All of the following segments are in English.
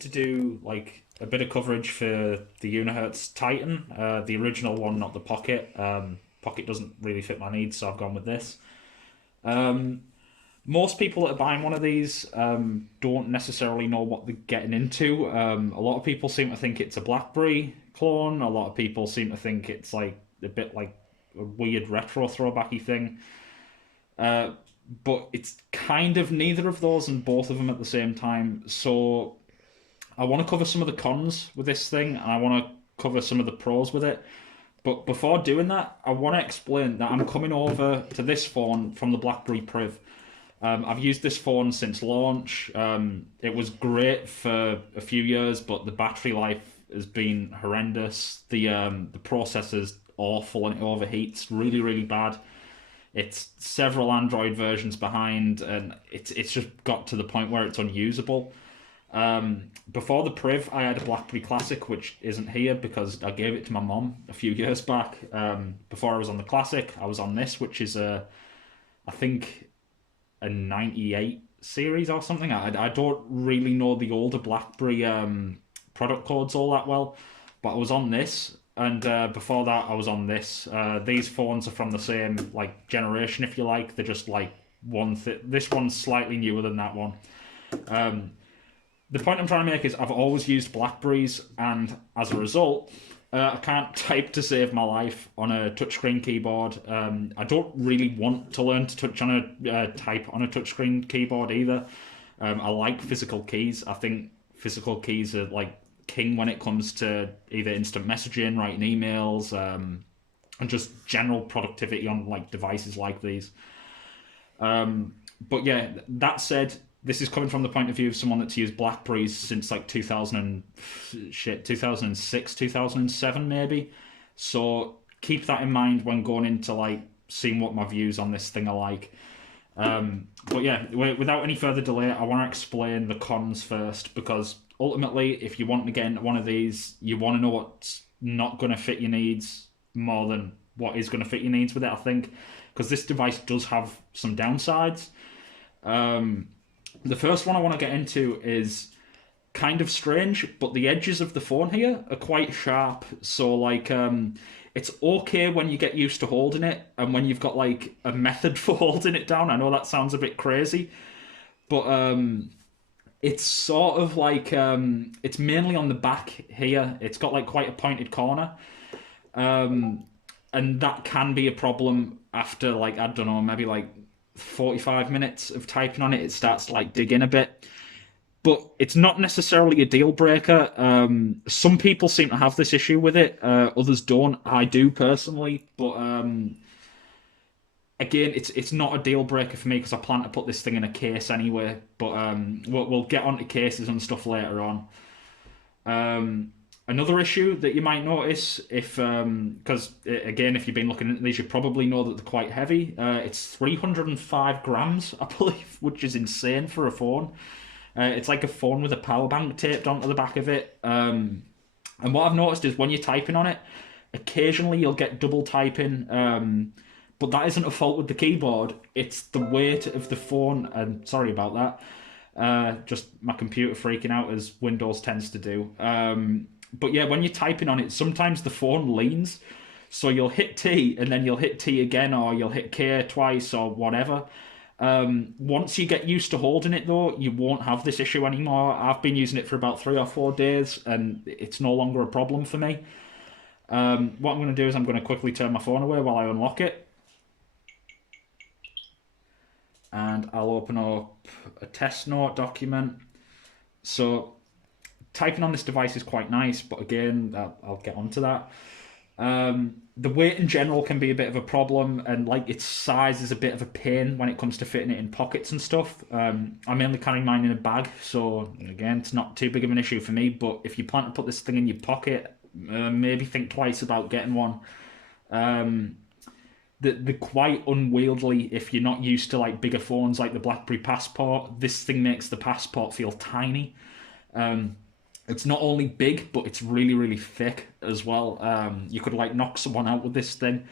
To do like a bit of coverage for the Unihertz Titan, the original one, not the Pocket. Pocket doesn't really fit my needs, so I've gone with this. Um, Most people that are buying one of these don't necessarily know what they're getting into. A lot of people seem to think it's a BlackBerry clone. A lot of people seem to think it's like a bit like a weird retro throwbacky thing. Uh, but it's kind of neither of those and both of them at the same time. So I want to cover some of the cons with this thing, and I want to cover some of the pros with it. But before doing that, I want to explain that I'm coming over to this phone from the BlackBerry Priv. I've used this phone since launch. It was great for a few years, but the battery life has been horrendous. The processor's awful and it overheats really, really bad. It's several Android versions behind, and it's just got to the point where it's unusable. Before the Priv, I had a BlackBerry Classic, which isn't here because I gave it to my mom a few years back. Before I was on the Classic, I was on this, which is I think a 98 series or something. I don't really know the older BlackBerry product codes all that well, but I was on this, and before that I was on this. These phones are from the same like generation, if you like. They're just like this one's slightly newer than that one. Um, the point I'm trying to make is I've always used Blackberries, and as a result, I can't type to save my life on a touchscreen keyboard. I don't really want to learn to type on a touchscreen keyboard either. I like physical keys. I think physical keys are like king when it comes to either instant messaging, writing emails, and just general productivity on like devices like these. But yeah, that said, this is coming from the point of view of someone that's used Blackberries since like 2006, 2007 maybe. So keep that in mind when going into like seeing what my views on this thing are like. But yeah, without any further delay, I want to explain the cons first, because ultimately, if you want to get into one of these, you want to know what's not going to fit your needs more than what is going to fit your needs with it, I think, because this device does have some downsides. The first one I want to get into is kind of strange, but the edges of the phone here are quite sharp. So like, it's okay when you get used to holding it, and when you've got like a method for holding it down. I know that sounds a bit crazy, but it's sort of like it's mainly on the back here. It's got like quite a pointed corner, and that can be a problem after like, I don't know, maybe like 45 minutes of typing on it. It starts to like dig in a bit, but it's not necessarily a deal breaker. Some people seem to have this issue with it, others don't. I do personally, but again, it's not a deal breaker for me because I plan to put this thing in a case anyway. But we'll get onto cases and stuff later on. Another issue that you might notice, if because again, if you've been looking at these, you probably know that they're quite heavy. It's 305 grams, I believe, which is insane for a phone. It's like a phone with a power bank taped onto the back of it. And what I've noticed is when you're typing on it, occasionally you'll get double typing. But that isn't a fault with the keyboard. It's the weight of the phone. And sorry about that. Just my computer freaking out as Windows tends to do. But yeah, when you're typing on it, sometimes the phone leans. So you'll hit T and then you'll hit T again, or you'll hit K twice or whatever. Once you get used to holding it though, you won't have this issue anymore. I've been using it for about 3 or 4 days and it's no longer a problem for me. What I'm going to do is I'm going to quickly turn my phone away while I unlock it. And I'll open up a test note document. So typing on this device is quite nice, but again, I'll get onto that. The weight in general can be a bit of a problem, and like its size is a bit of a pain when it comes to fitting it in pockets and stuff. I'm mainly carrying mine in a bag, so again, it's not too big of an issue for me. But if you plan to put this thing in your pocket, maybe think twice about getting one. They're quite unwieldy if you're not used to like bigger phones like the BlackBerry Passport. This thing makes the Passport feel tiny. It's not only big, but it's really, really thick as well. You could like knock someone out with this thing.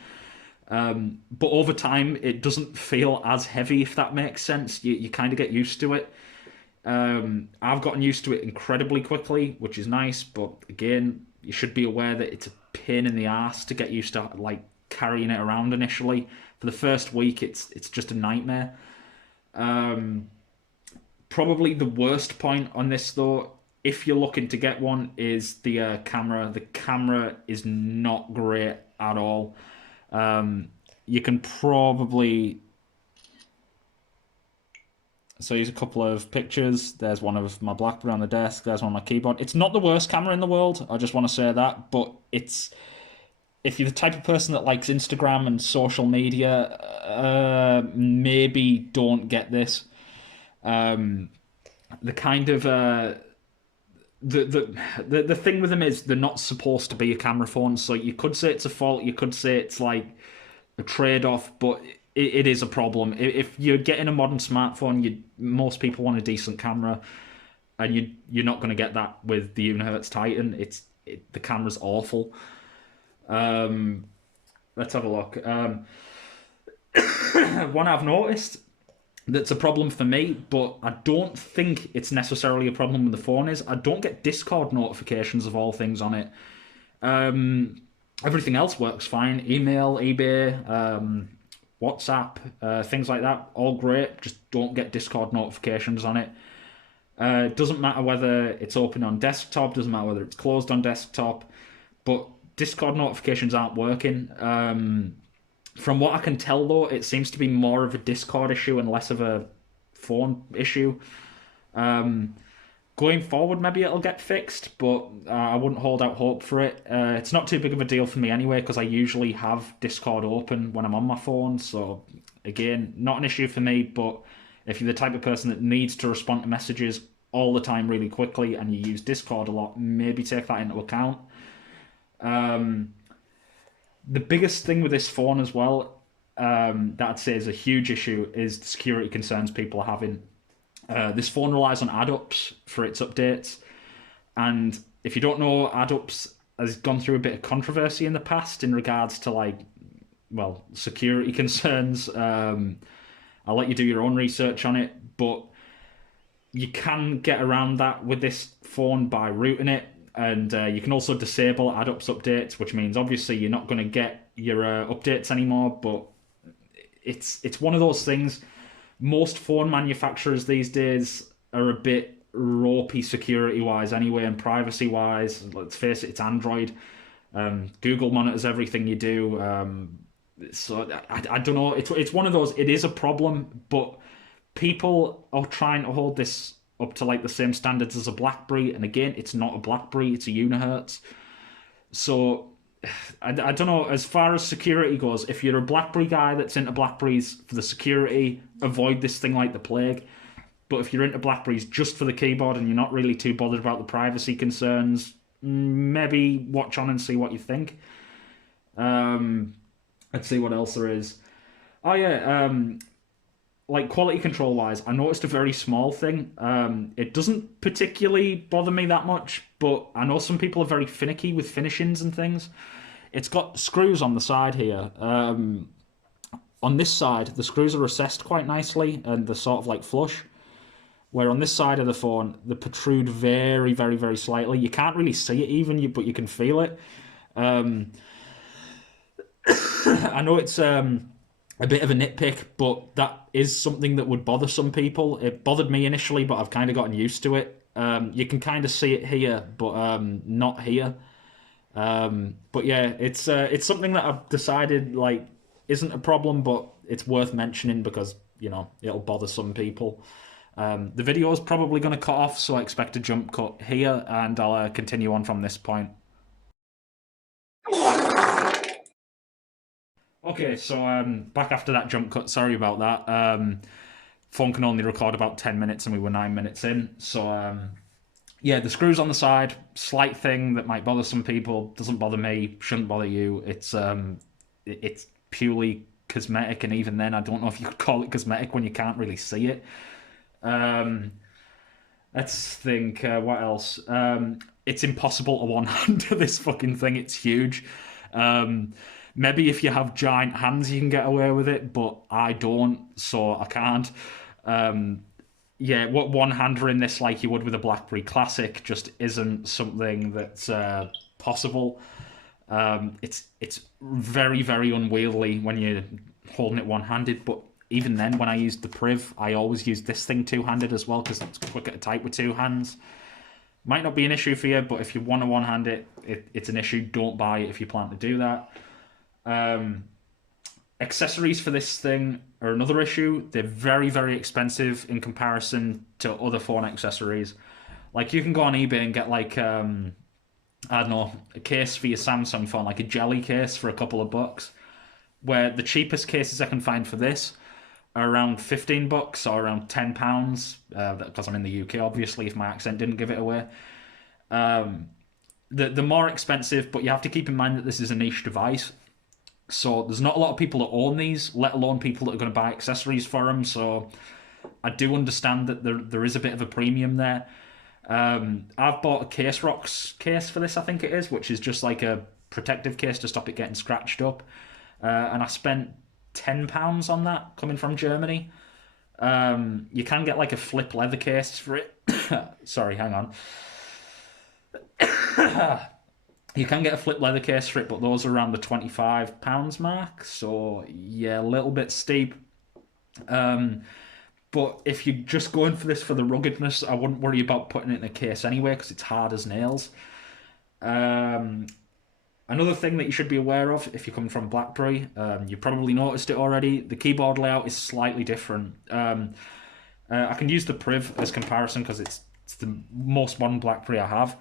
But over time, it doesn't feel as heavy, if that makes sense. You kind of get used to it. I've gotten used to it incredibly quickly, which is nice, but again, you should be aware that it's a pain in the ass to get used to like carrying it around initially. For the first week, it's just a nightmare. Um, Probably the worst point on this though, if you're looking to get one, is the camera. The camera is not great at all. You can probably so here's a couple of pictures. There's one of my BlackBerry on the desk. There's one on my keyboard. It's not the worst camera in the world. I just want to say that, but it's if you're the type of person that likes Instagram and social media, maybe don't get this. Um, the kind of the thing with them is they're not supposed to be a camera phone. So you could say it's a fault. You could say it's like a trade-off, but it is a problem. If you're getting a modern smartphone, most people want a decent camera, and you're not going to get that with the Unihertz Titan. The camera's awful. Let's have a look. One I've noticed that's a problem for me, but I don't think it's necessarily a problem with the phone is I don't get Discord notifications of all things on it. Everything else works fine. Email, eBay, WhatsApp, things like that, all great. Just don't get Discord notifications on it. It doesn't matter whether it's open on desktop, doesn't matter whether it's closed on desktop, but Discord notifications aren't working. From what I can tell, though, it seems to be more of a Discord issue and less of a phone issue. Going forward, maybe it'll get fixed, but I wouldn't hold out hope for it. It's not too big of a deal for me anyway, because I usually have Discord open when I'm on my phone. So, again, not an issue for me, but if you're the type of person that needs to respond to messages all the time really quickly and you use Discord a lot, maybe take that into account. The biggest thing with this phone as well, that I'd say is a huge issue, is the security concerns people are having. This phone relies on AddUps for its updates, and if you don't know, AddUps has gone through a bit of controversy in the past in regards to security concerns. I'll let you do your own research on it, but you can get around that with this phone by rooting it. And you can also disable AddUps updates, which means obviously you're not going to get your updates anymore. But it's one of those things. Most phone manufacturers these days are a bit ropey security-wise anyway, and privacy-wise. Let's face it, it's Android. Google monitors everything you do. So I don't know. It's one of those. It is a problem, but people are trying to hold this up to like the same standards as a BlackBerry, and again, it's not a BlackBerry, it's a Unihertz. So I don't know, as far as security goes, if you're a BlackBerry guy that's into BlackBerries for the security, avoid this thing like the plague. But if you're into BlackBerries just for the keyboard and you're not really too bothered about the privacy concerns, maybe watch on and see what you think. Let's see what else there is. Oh yeah, like quality control wise, I noticed a very small thing. It doesn't particularly bother me that much, but I know some people are very finicky with finishings and things. It's got screws on the side here. On this side, the screws are recessed quite nicely and they're sort of like flush. Where on this side of the phone, they protrude very, very, very slightly. You can't really see it even, but you can feel it. I know it's a bit of a nitpick, but that is something that would bother some people. It bothered me initially, but I've kind of gotten used to it. You can kind of see it here, but not here. But yeah, it's something that I've decided like isn't a problem, but it's worth mentioning because it'll bother some people. The video is probably going to cut off, so I expect a jump cut here, and I'll continue on from this point. Okay, so back after that jump cut. Sorry about that. Phone can only record about 10 minutes, and we were 9 minutes in. So yeah, the screws on the side, slight thing that might bother some people. Doesn't bother me. Shouldn't bother you. It's purely cosmetic, and even then, I don't know if you could call it cosmetic when you can't really see it. Let's think. What else? It's impossible to one-hand this fucking thing. It's huge. Maybe if you have giant hands, you can get away with it, but I don't, so I can't. yeah, what one-hander in this like you would with a BlackBerry Classic just isn't something that's possible. It's very very unwieldy when you're holding it one-handed. But even then, when I used the Priv, I always used this thing two-handed as well because it's quicker to type with two hands. Might not be an issue for you, but if you want to one-hand it's an issue. Don't buy it if you plan to do that. Accessories for this thing are another issue. They're very, very expensive in comparison to other phone accessories. Like, you can go on eBay and get, like, I don't know, a case for your Samsung phone, like a jelly case for a couple of bucks, where the cheapest cases I can find for this are around $15 or around £10, because I'm in the UK, obviously, if my accent didn't give it away. The more expensive, but you have to keep in mind that this is a niche device. So there's not a lot of people that own these, let alone people that are going to buy accessories for them. So I do understand that there is a bit of a premium there. I've bought a Case Rocks case for this, I think it is, which is just like a protective case to stop it getting scratched up. And I spent £10 on that, coming from Germany. You can get like a flip leather case for it. Sorry, hang on. You can get a flip leather case for it, but those are around the £25 mark. So yeah, a little bit steep. But if you're just going for this for the ruggedness, I wouldn't worry about putting it in a case anyway, because it's hard as nails. Another thing that you should be aware of if you're coming from BlackBerry, you probably noticed it already, the keyboard layout is slightly different. I can use the Priv as comparison because it's the most modern BlackBerry I have.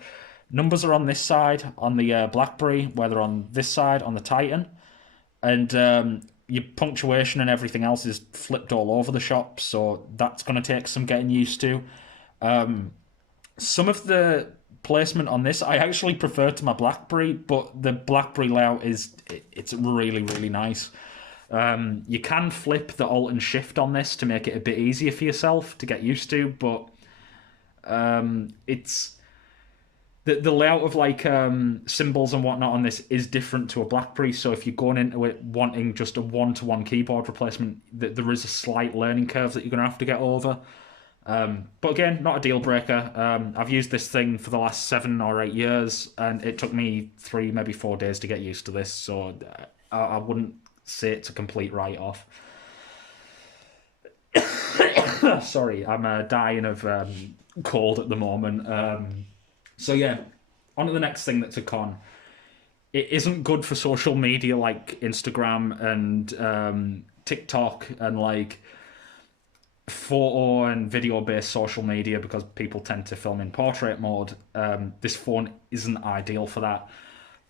Numbers are on this side, on the BlackBerry, where they're on this side, on the Titan. And your punctuation and everything else is flipped all over the shop, so that's going to take some getting used to. Some of the placement on this I actually prefer to my BlackBerry, but the BlackBerry layout it's really, really nice. You can flip the Alt and Shift on this to make it a bit easier for yourself to get used to, but it's... The layout of like symbols and whatnot on this is different to a BlackBerry, so if you're going into it wanting just a one-to-one keyboard replacement, there is a slight learning curve that you're going to have to get over. But again, not a deal breaker. I've used this thing for the last 7 or 8 years, and it took me 3, maybe 4 days to get used to this, so I wouldn't say it's a complete write-off. Sorry, I'm dying of cold at the moment. So yeah, on to the next thing that's a con. It isn't good for social media like Instagram and TikTok and like photo and video based social media, because people tend to film in portrait mode. This phone isn't ideal for that.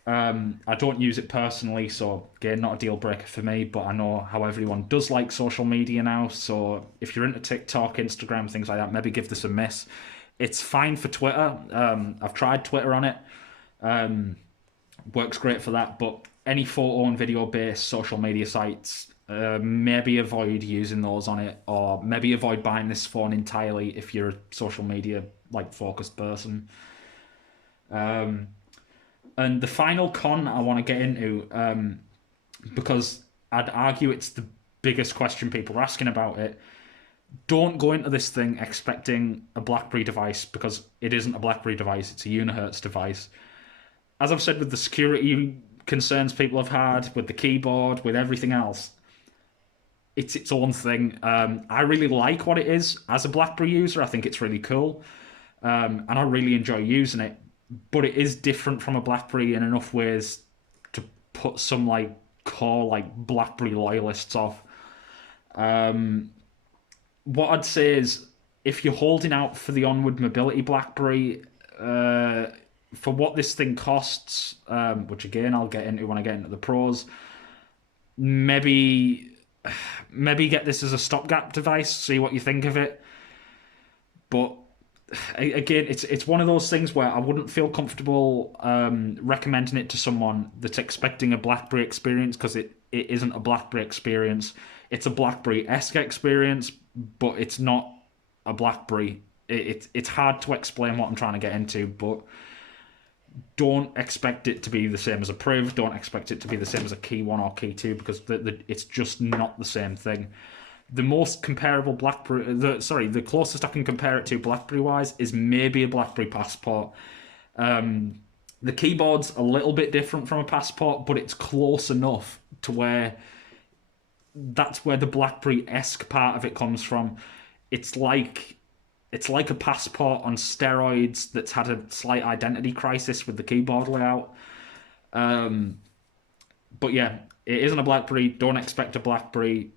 I don't use it personally, so again, not a deal breaker for me, but I know how everyone does like social media now, so if you're into TikTok, Instagram, things like that, maybe give this a miss. It's fine for Twitter. I've tried Twitter on it. Works great for that, but any photo and video based social media sites, maybe avoid using those on it, or maybe avoid buying this phone entirely if you're a social media like focused person. And the final con I want to get into, because I'd argue it's the biggest question people are asking about it. Don't go into this thing expecting a BlackBerry device, because it isn't a BlackBerry device, it's a Unihertz device. As I've said with the security concerns people have had, with the keyboard, with everything else, it's its own thing. I really like what it is as a BlackBerry user. I think it's really cool. And I really enjoy using it. But it is different from a BlackBerry in enough ways to put some like core like BlackBerry loyalists off. What I'd say is, if you're holding out for the onward mobility BlackBerry, for what this thing costs, which again I'll get into when I get into the pros, maybe get this as a stopgap device, see what you think of it. But again, it's one of those things where I wouldn't feel comfortable recommending it to someone that's expecting a BlackBerry experience, because it isn't a BlackBerry experience. It's a BlackBerry-esque experience, but it's not a BlackBerry. It's hard to explain what I'm trying to get into, but don't expect it to be the same as a Priv. Don't expect it to be the same as a Key 1 or Key 2, because it's just not the same thing. The most comparable BlackBerry, the closest I can compare it to BlackBerry wise is maybe a BlackBerry Passport. The keyboard's a little bit different from a Passport, but it's close enough to where that's where the BlackBerry-esque part of it comes from. It's like a Passport on steroids that's had a slight identity crisis with the keyboard layout. But yeah, it isn't a BlackBerry. Don't expect a BlackBerry.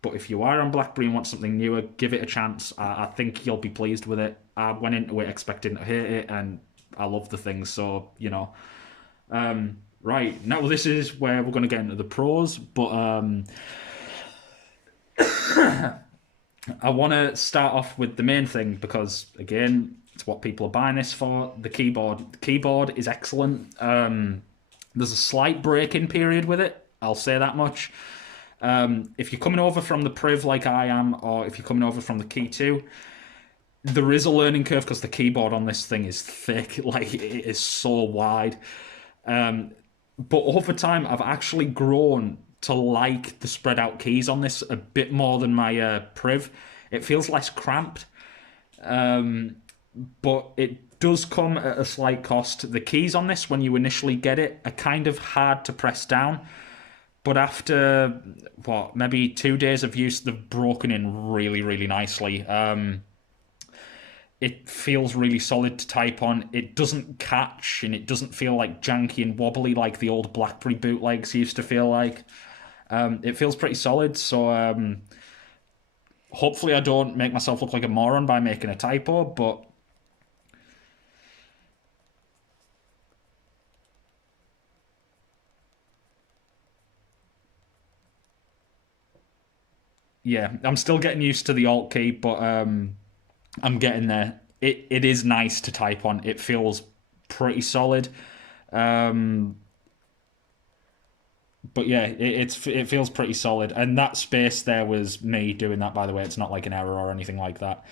But if you are on BlackBerry and want something newer, give it a chance. I think you'll be pleased with it. I went into it expecting to hate it, and I love the thing. So, you know. Right, now this is where we're going to get into the pros. But I want to start off with the main thing because, again, it's what people are buying this for. The keyboard. The keyboard is excellent. There's a slight break-in period with it. I'll say that much. If you're coming over from the Priv like I am, or if you're coming over from the Key 2, there is a learning curve because the keyboard on this thing is thick. Like, it is so wide. But over time, I've actually grown to like the spread out keys on this a bit more than my Priv. It feels less cramped, but it does come at a slight cost. The keys on this, when you initially get it, are kind of hard to press down, but after, maybe 2 days of use, they've broken in really, really nicely. It feels really solid to type on. It doesn't catch, and it doesn't feel like janky and wobbly like the old BlackBerry bootlegs used to feel like. It feels pretty solid, so hopefully I don't make myself look like a moron by making a typo, but yeah, I'm still getting used to the Alt key, but I'm getting there. It is nice to type on. It feels pretty solid. But yeah, it feels pretty solid. And that space there was me doing that, by the way. It's not like an error or anything like that.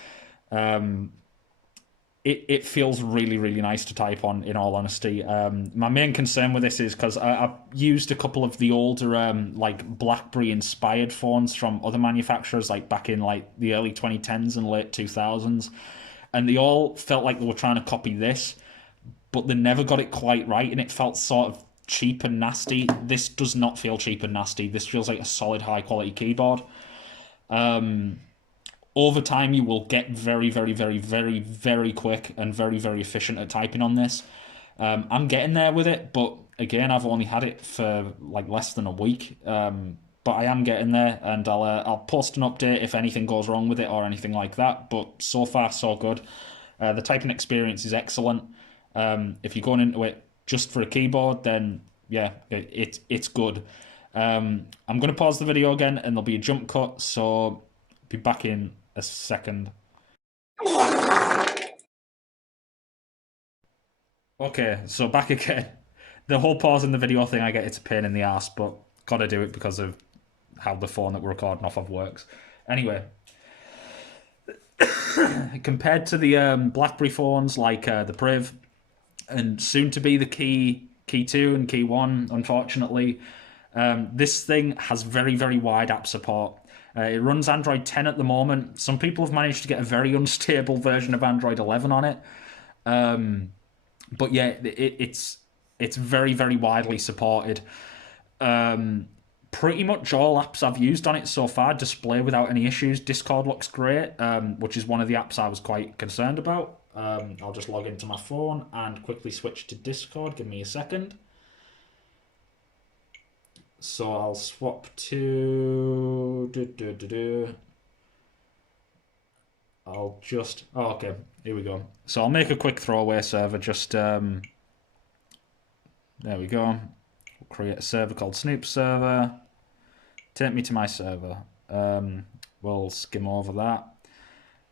It feels really, really nice to type on, in all honesty. My main concern with this is because I've used a couple of the older like BlackBerry-inspired phones from other manufacturers, like back in like the early 2010s and late 2000s, and they all felt like they were trying to copy this, but they never got it quite right, and it felt sort of cheap and nasty. This does not feel cheap and nasty. This feels like a solid, high-quality keyboard. Over time, you will get very, very, very, very, very quick and very, very efficient at typing on this. I'm getting there with it, but again, I've only had it for like less than a week. But I am getting there, and I'll post an update if anything goes wrong with it or anything like that. But so far, so good. The typing experience is excellent. If you're going into it just for a keyboard, then yeah, it's good. I'm going to pause the video again, and there'll be a jump cut, so be back in a second. Okay, so back again. The whole pause in the video thing, I get it's a pain in the ass, but gotta do it because of how the phone that we're recording off of works. Anyway, compared to the BlackBerry phones like the Priv, and soon to be the Key 2 and Key 1, unfortunately, this thing has very, very wide app support. It runs Android 10 at the moment. Some people have managed to get a very unstable version of Android 11 on it. But yeah, it's very, very widely supported. Pretty much all apps I've used on it so far display without any issues. Discord looks great, which is one of the apps I was quite concerned about. I'll just log into my phone and quickly switch to Discord. Give me a second. So I'll swap to... I'll just... Oh, okay. Here we go. So I'll make a quick throwaway server. Just... There we go. We'll create a server called Snoop Server. Take me to my server. We'll skim over that.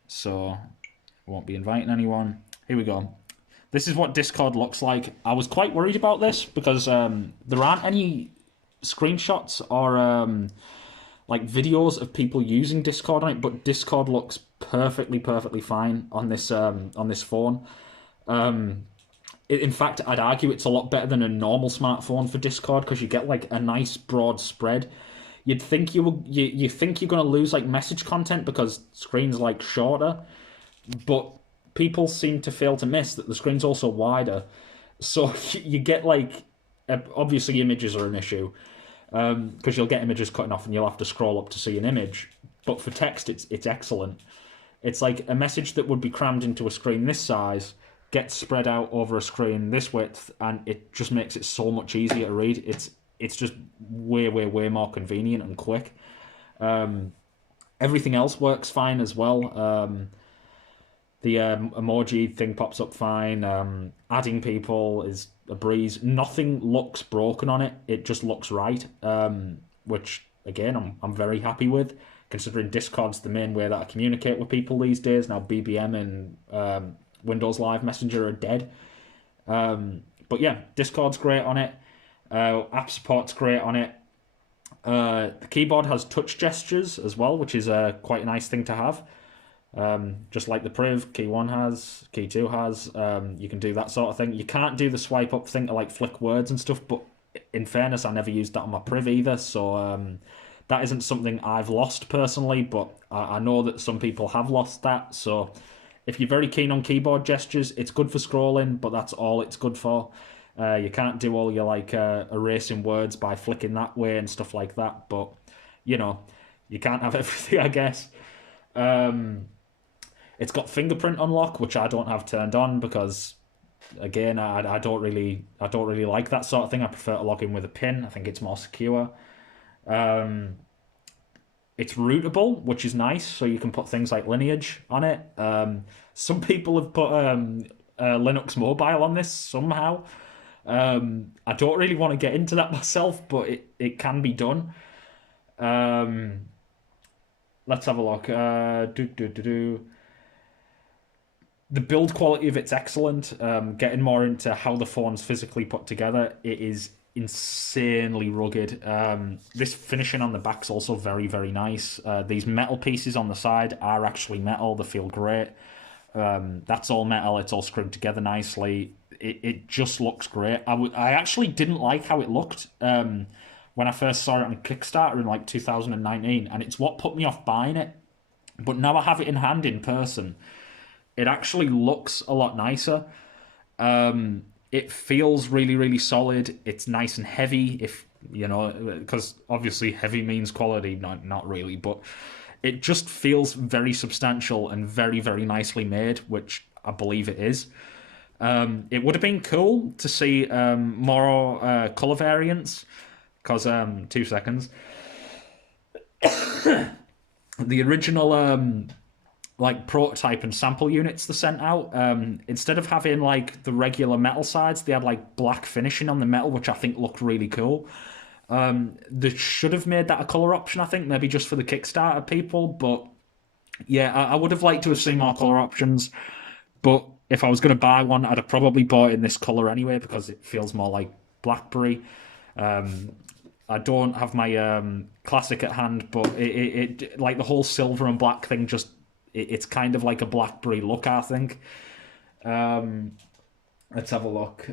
So... won't be inviting anyone. Here we go. This is what Discord looks like. I was quite worried about this because there aren't any screenshots or like videos of people using Discord on it, but Discord looks perfectly fine on this phone. In fact, I'd argue it's a lot better than a normal smartphone for Discord because you get like a nice broad spread. you'd think you think you're going to lose like message content because screen's like shorter, but people seem to fail to miss that the screen's also wider. So you get like obviously images are an issue because you'll get images cutting off and you'll have to scroll up to see an image. But for text, it's excellent. It's like a message that would be crammed into a screen this size gets spread out over a screen this width, and it just makes it so much easier to read. It's just way more convenient and quick. Everything else works fine as well. The emoji thing pops up fine. Adding people is a breeze. Nothing looks broken on it. It just looks right, which again I'm very happy with, considering Discord's the main way that I communicate with people these days. Now BBM and Windows Live Messenger are dead. But yeah, Discord's great on it. App support's great on it. The keyboard has touch gestures as well, which is quite a nice thing to have. Just like the Priv, Key 1 has, Key 2 has. You can do that sort of thing. You can't do the swipe up thing to like flick words and stuff, but in fairness, I never used that on my Priv either, so that isn't something I've lost personally, but I know that some people have lost that, so if you're very keen on keyboard gestures, it's good for scrolling, but that's all it's good for. You can't do all your like erasing words by flicking that way and stuff like that, but you know, you can't have everything, I guess. It's got Fingerprint Unlock, which I don't have turned on because, again, I don't really like that sort of thing. I prefer to log in with a PIN. I think it's more secure. It's rootable, which is nice, so you can put things like Lineage on it. Some people have put Linux Mobile on this somehow. I don't really want to get into that myself, but it can be done. Let's have a look. The build quality of it's excellent. Getting more into how the phone's physically put together, it is insanely rugged. This finishing on the back's also very nice. These metal pieces on the side are actually metal. They feel great. That's all metal. It's all screwed together nicely. It just looks great. I actually didn't like how it looked when I first saw it on Kickstarter in like 2019, and it's what put me off buying it. But now I have it in hand in person, it actually looks a lot nicer. It feels really solid. It's nice and heavy, if you know, because obviously heavy means quality. Not really, but it just feels very substantial and very nicely made, which I believe it is. It would have been cool to see more color variants, because 2 seconds. The original like prototype and sample units they sent out, instead of having like the regular metal sides, they had like black finishing on the metal, which I think looked really cool. They should have made that a color option, I think, maybe just for the Kickstarter people. But yeah, I would have liked to have seen more color options. But if I was going to buy one, I'd have probably bought it in this color anyway, because it feels more like BlackBerry. I don't have my classic at hand, but it like the whole silver and black thing, just it's kind of like a BlackBerry look, I think. Let's have a look.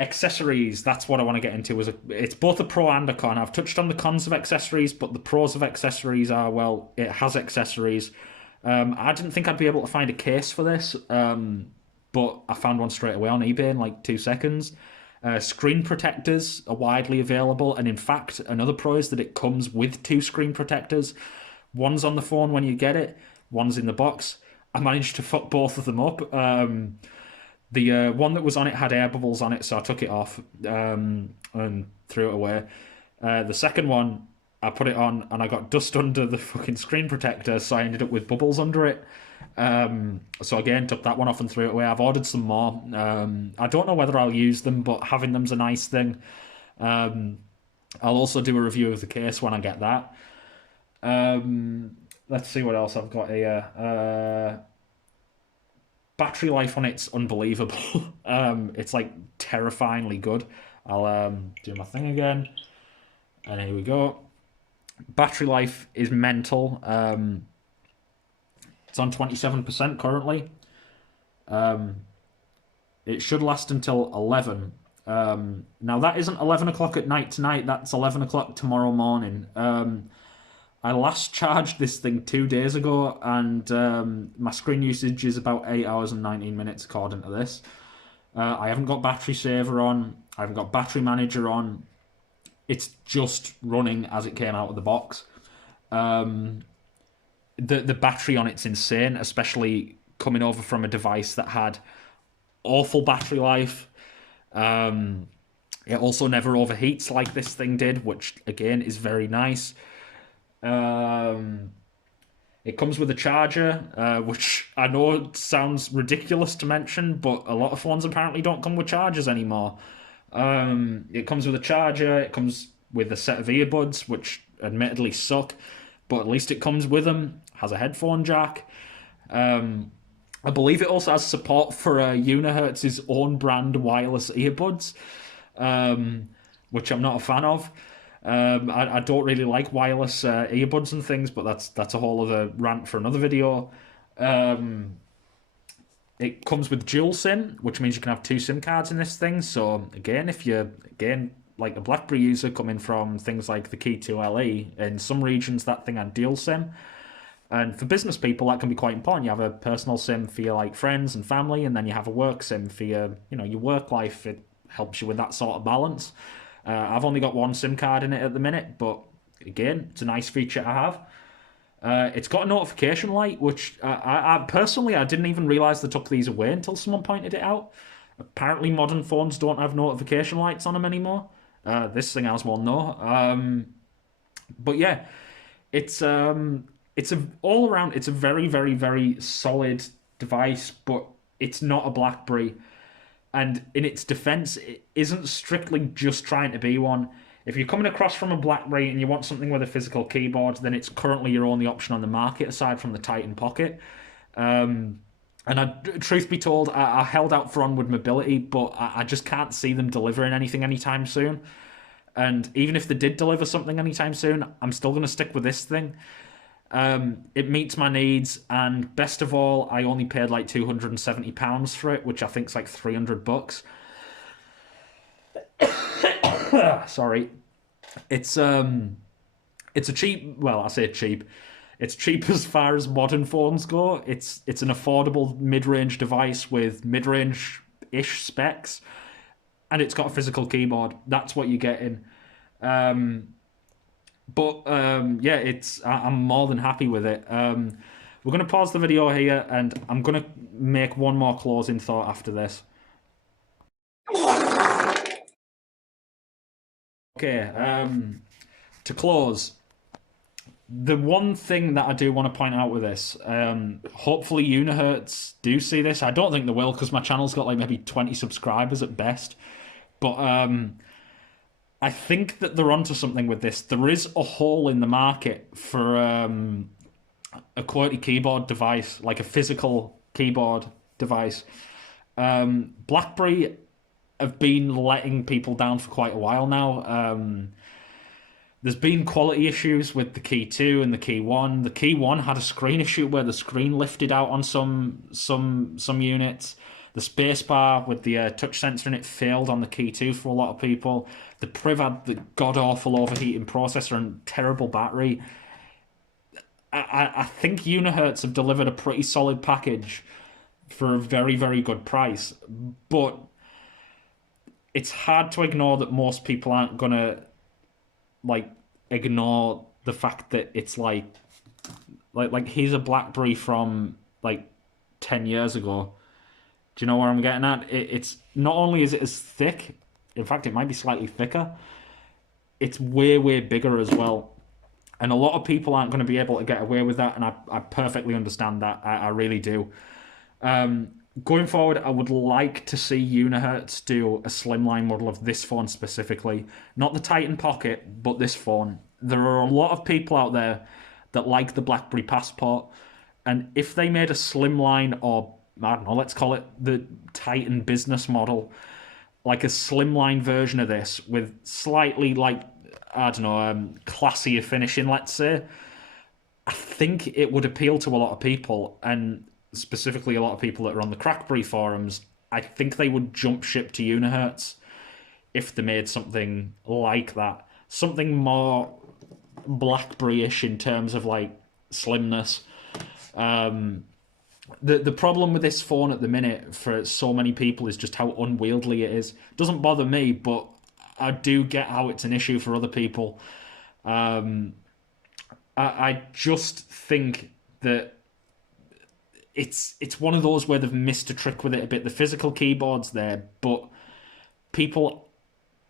Accessories, that's what I want to get into. It's both a pro and a con. I've touched on the cons of accessories, but the pros of accessories are, well, it has accessories. I didn't think I'd be able to find a case for this, but I found one straight away on eBay in like 2 seconds. Screen protectors are widely available, and in fact, another pro is that it comes with 2 screen protectors. One's on the phone when you get it, one's in the box. I managed to fuck both of them up. The one that was on it had air bubbles on it, so I took it off and threw it away. The second one, I put it on and I got dust under the fucking screen protector, so I ended up with bubbles under it. So again, took that one off and threw it away. I've ordered some more. I don't know whether I'll use them, but having them's a nice thing. I'll also do a review of the case when I get that. Let's see what else I've got here. Battery life on it's unbelievable. It's like terrifyingly good. I'll do my thing again. And here we go. Battery life is mental. It's on 27% currently. It should last until 11. Now that isn't 11 o'clock at night tonight, that's 11 o'clock tomorrow morning. I last charged this thing 2 days ago, and my screen usage is about 8 hours and 19 minutes according to this. I haven't got battery saver on, I haven't got battery manager on. It's just running as it came out of the box. The battery on it's insane, especially coming over from a device that had awful battery life. It also never overheats like this thing did, which again is very nice. It comes with a charger, which I know sounds ridiculous to mention, but a lot of phones apparently don't come with chargers anymore. It comes with a charger, it comes with a set of earbuds, which admittedly suck, but at least it comes with them. Has a headphone jack. I believe it also has support for Unihertz's own brand wireless earbuds, which I'm not a fan of. I don't really like wireless earbuds and things, but that's a whole other rant for another video. It comes with dual SIM, which means you can have 2 SIM cards in this thing. So again, if you're like a BlackBerry user coming from things like the Key 2 LE, in some regions that thing had dual SIM. And for business people, that can be quite important. You have a personal SIM for your like friends and family, and then you have a work SIM for your your work life. It helps you with that sort of balance. I've only got 1 SIM card in it at the minute, but again, it's a nice feature to have. It's got a notification light, which I personally I didn't even realise they took these away until someone pointed it out. Apparently, modern phones don't have notification lights on them anymore. This thing has one though. But yeah, it's all around. It's a very, very, very solid device, but it's not a BlackBerry. And in its defense, it isn't strictly just trying to be one. If you're coming across from a BlackBerry and you want something with a physical keyboard, then it's currently your only option on the market aside from the Titan Pocket. And truth be told, I held out for onward mobility, but I just can't see them delivering anything anytime soon. And even if they did deliver something anytime soon, I'm still going to stick with this thing. It meets my needs, and best of all, I only paid like £270 for it, which I think is like $300. Sorry, it's a cheap. Well, I say cheap. It's cheap as far as modern phones go. It's an affordable mid-range device with mid-range-ish specs, and it's got a physical keyboard. That's what you're getting. But yeah, I'm more than happy with it. We're going to pause the video here, and I'm going to make one more closing thought after this. Okay, to close, the one thing that I do want to point out with this, hopefully Unihertz do see this. I don't think they will, because my channel's got like maybe 20 subscribers at best. But I think that they're onto something with this. There is a hole in the market for a QWERTY keyboard device, like a physical keyboard device. BlackBerry have been letting people down for quite a while now. There's been quality issues with the Key 2 and the Key 1. The Key 1 had a screen issue where the screen lifted out on some units. The spacebar with the touch sensor in it failed on the Key 2 for a lot of people. The Priv had the god-awful overheating processor and terrible battery. I think Unihertz have delivered a pretty solid package for a very, very good price. But it's hard to ignore that most people aren't going to like ignore the fact that it's like here's a BlackBerry from like 10 years ago. Do you know where I'm getting at? It's not only is it as thick, in fact it might be slightly thicker, it's way, way bigger as well. And a lot of people aren't going to be able to get away with that, and I perfectly understand that. I really do. Going forward, I would like to see Unihertz do a slimline model of this phone specifically. Not the Titan Pocket, but this phone. There are a lot of people out there that like the BlackBerry Passport, and if they made a slimline, or I don't know, let's call it the Titan business model, like a slimline version of this with slightly, like, I don't know, classier finishing, let's say, I think it would appeal to a lot of people, and specifically a lot of people that are on the Crackberry forums. I think they would jump ship to Unihertz. if they made something like that. Something more BlackBerry-ish in terms of like slimness. The problem with this phone at the minute for so many people is just how unwieldy it is. It doesn't bother me, but I do get how it's an issue for other people. I just think that it's one of those where they've missed a trick with it a bit. The physical keyboard's there, but people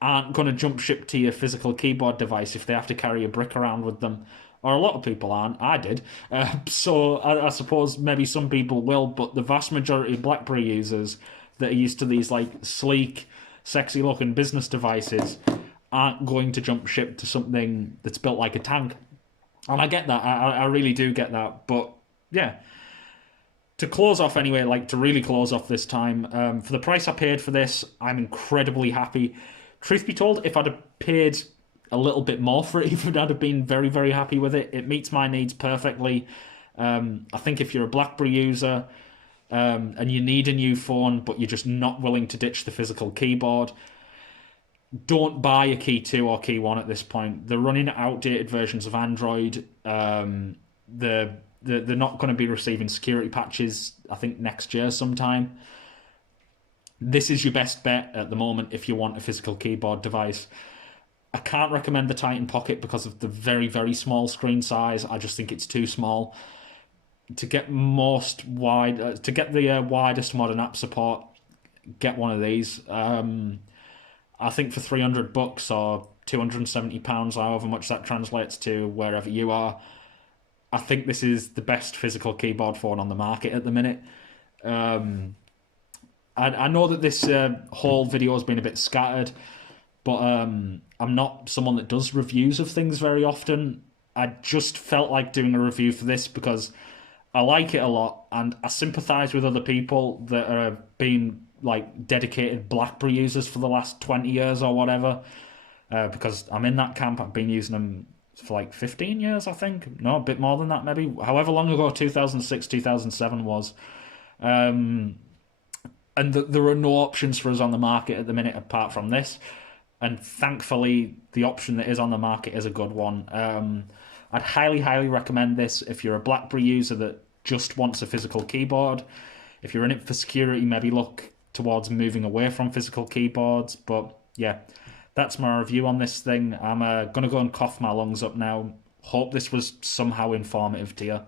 aren't going to jump ship to your physical keyboard device if they have to carry a brick around with them. Or a lot of people aren't. I did. So I suppose maybe some people will, but the vast majority of BlackBerry users that are used to these like sleek, sexy looking business devices aren't going to jump ship to something that's built like a tank. And I get that. I really do get that. But yeah. To close off anyway, like to really close off this time, for the price I paid for this, I'm incredibly happy. Truth be told, if I'd have paid a little bit more for it, even I'd have been very, very happy with it. It meets my needs perfectly. I think if you're a BlackBerry user and you need a new phone, but you're just not willing to ditch the physical keyboard, don't buy a Key 2 or Key 1 at this point. They're running outdated versions of Android. They're not going to be receiving security patches, I think, next year sometime. This is your best bet at the moment if you want a physical keyboard device. I can't recommend the Titan Pocket because of the very, very small screen size. I just think it's too small. To get the widest modern app support, get one of these. I think for $300 or £270, however much that translates to wherever you are, I think this is the best physical keyboard phone on the market at the minute. I know that this whole video has been a bit scattered, but I'm not someone that does reviews of things very often. I just felt like doing a review for this because I like it a lot, and I sympathise with other people that are being like dedicated BlackBerry users for the last 20 years or whatever, because I'm in that camp. I've been using them for like 15 years, I think. No, a bit more than that, maybe. However long ago 2006, 2007 was. And there are no options for us on the market at the minute apart from this. And thankfully, the option that is on the market is a good one. I'd highly, highly recommend this if you're a BlackBerry user that just wants a physical keyboard. If you're in it for security, maybe look towards moving away from physical keyboards. But yeah, that's my review on this thing. I'm going to go and cough my lungs up now. Hope this was somehow informative to you.